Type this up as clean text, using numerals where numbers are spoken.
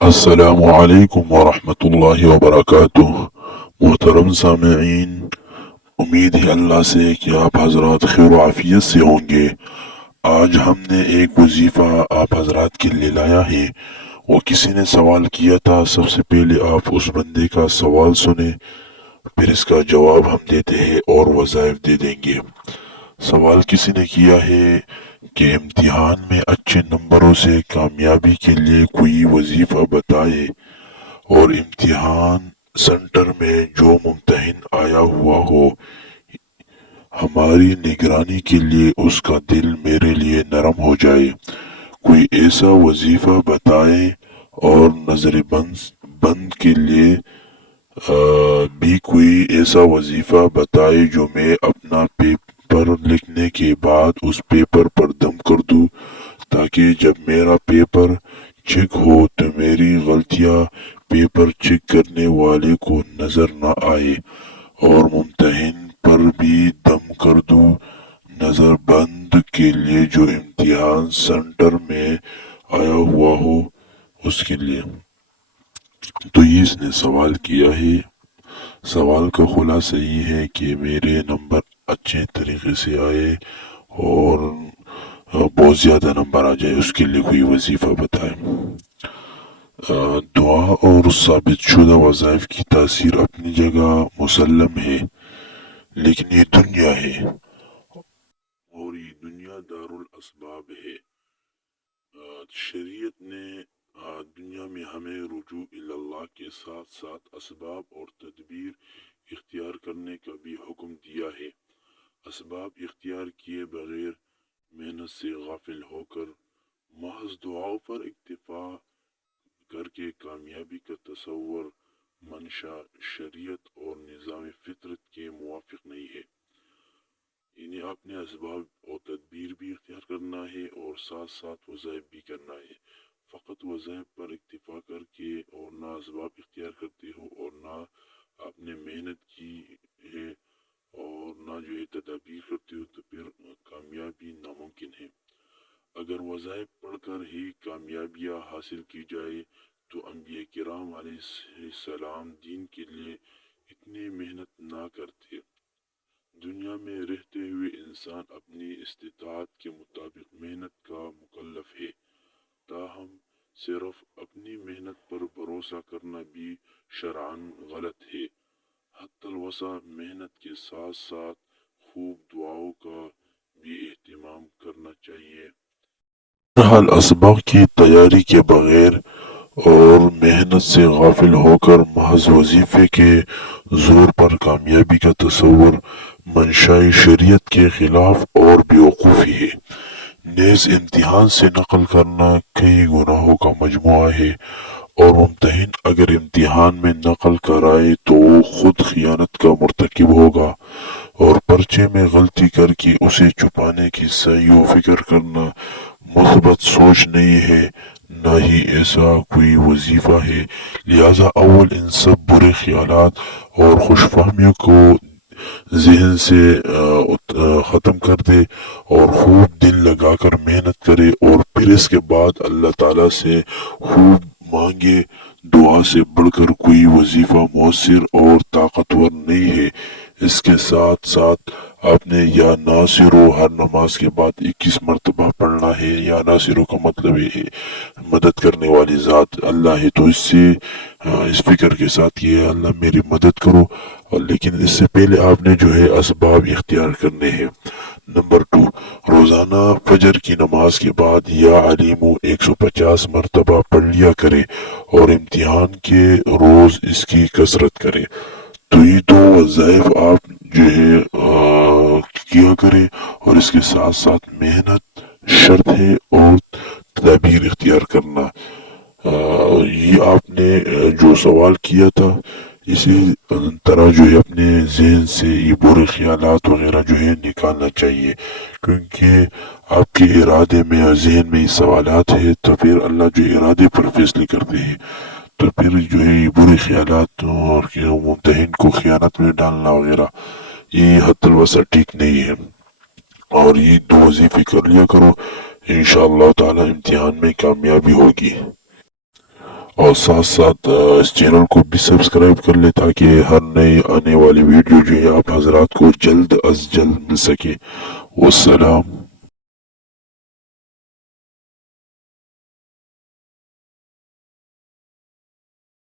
السلام علیکم ورحمۃ اللہ وبرکاتہ۔ محترم سامعین، امید ہے اللہ سے کہ آپ حضرات خیر و عافیت سے ہوں گے۔ آج ہم نے ایک وظیفہ آپ حضرات کے لیے لایا ہے۔ وہ کسی نے سوال کیا تھا، سب سے پہلے آپ اس بندے کا سوال سنیں، پھر اس کا جواب ہم دیتے ہیں اور وظائف دے دیں گے۔ سوال کسی نے کیا ہے کہ امتحان میں اچھے نمبروں سے کامیابی کے لیے کوئی وظیفہ بتائے، اور امتحان سینٹر میں جو ممتحن آیا ہوا ہو، ہماری نگرانی کے لیے اس کا دل میرے لیے نرم ہو جائے۔ کوئی ایسا وظیفہ بتائے، اور نظر بند کے لیے بھی کوئی ایسا وظیفہ بتائے جو میں اپنا پیپر لکھنے کے بعد اس پیپر پر دم کر دوں، تاکہ جب میرا پیپر چیک ہو تو میری غلطیاں پیپر چیک کرنے والے کو نظر نہ آئے، اور ممتحن پر بھی دم کر دوں نظر بند کے لیے جو امتحان سینٹر میں آیا ہوا ہو اس کے لیے۔ تو یہ اس نے سوال کیا ہے۔ سوال کا خلاصہ یہ ہے کہ میرے نمبر اچھے طریقے سے آئے اور بہت زیادہ نمبر آ جائے، اس کے لیے کوئی وظیفہ بتائے۔ دعا اور ثابت شدہ وظائف کی تاثیر اپنی جگہ مسلم ہے، لیکن یہ دنیا ہے اور یہ دنیا دارالاسباب ہے۔ شریعت نے دنیا میں ہمیں رجوع اللہ کے ساتھ ساتھ اسباب اور تدبیر اختیار کرنے کا بھی حکم دیا ہے۔ اسباب اختیار کیے بغیر محنت سے غافل ہو کر محض دعاؤں پر اکتفا کر کے کامیابی کا تصور منشا شریعت اور نظام فطرت کے موافق نہیں ہے۔ یعنی آپ نے اسباب اور تدبیر بھی اختیار کرنا ہے اور ساتھ ساتھ وظائف بھی کرنا ہے۔ فقط وظائف پر اکتفا کر کے اور نہ اسباب اختیار کرتے ہو اور نہ آپ نے محنت کی ہے اور نہ جو ہے تدابیر کرتے ہو، تو پھر کامیابی ناممکن ہے۔ اگر وظائف پڑھ کر ہی کامیابیاں حاصل کی جائے تو انبیاء کرام علیہ السلام دین کے لیے اتنی محنت نہ کرتے۔ دنیا میں رہتے ہوئے انسان اپنی استطاعت کے مطابق محنت کا مکلف ہے، تاہم صرف اپنی محنت پر بھروسہ کرنا بھی شرعاً غلط ہے۔ حتی الوسع محنت کے ساتھ ساتھ خوب دعاؤں کا بھی اہتمام کرنا چاہیے۔ بہرحال اسباق کی تیاری کے بغیر اور محنت سے غافل ہو کر محض وظیفے کے زور پر کامیابی کا تصور منشاء شریعت کے خلاف اور بیوقوفی ہے۔ نیز امتحان سے نقل کرنا کئی گناہوں کا مجموعہ ہے، اور ممتحن اگر امتحان میں نقل کرائے تو وہ خود خیانت کا مرتکب ہوگا، اور پرچے میں غلطی کر کے اسے چھپانے کی سعی و فکر کرنا مثبت سوچ نہیں ہے، نہ ہی ایسا کوئی وظیفہ ہے۔ لہذا اول ان سب برے خیالات اور خوش فہمیوں کو ذہن سے ختم کر دے اور خوب دل لگا کر محنت کرے، اور پھر اس کے بعد اللہ تعالیٰ سے خوب مانگے۔ دعا سے بڑھ کر کوئی وظیفہ مؤثر اور طاقتور نہیں ہے۔ اس کے ساتھ ساتھ آپ نے یا ناصرو ہر نماز کے بعد 21 مرتبہ پڑھنا ہے۔ یا ناصرو کا مطلب یہ ہے مدد کرنے والی ذات اللہ ہے، تو اس سے اس فکر کے ساتھ کہ اللہ میری مدد کرو، اور لیکن اس سے پہلے آپ نے جو ہے اسباب اختیار کرنے ہیں۔ نمبر 2، روزانہ فجر کی نماز کے بعد یا علیمو 150 مرتبہ پڑھ لیا کرے، اور امتحان کے روز اس کی کثرت کرے۔ تو یہ دو وظائف آپ جو ہے کیا کریں، اور اس کے ساتھ ساتھ محنت شرط ہے اور تدابیر اختیار کرنا۔ یہ آپ نے جو سوال کیا تھا، اسی طرح جو ہے اپنے ذہن سے یہ برے خیالات وغیرہ جو ہے نکالنا چاہیے، کیونکہ آپ کے ارادے میں اور ذہن میں یہ سوالات ہے تو پھر اللہ جو ارادے پر فیصلے کرتے ہیں، تو پھر جو ہے یہ برے خیالات اور ممتحن کو خیانت میں ڈالنا وغیرہ یہ حتی الوسع ٹھیک نہیں ہے۔ اور یہ دو وظیفے کر لیا کرو، انشاءاللہ تعالی امتحان میں کامیابی ہوگی۔ اور ساتھ ساتھ اس چینل کو بھی سبسکرائب کر لے تاکہ ہر نئی آنے والی ویڈیو جو ہے آپ حضرات کو جلد از جلد مل سکے۔ والسلام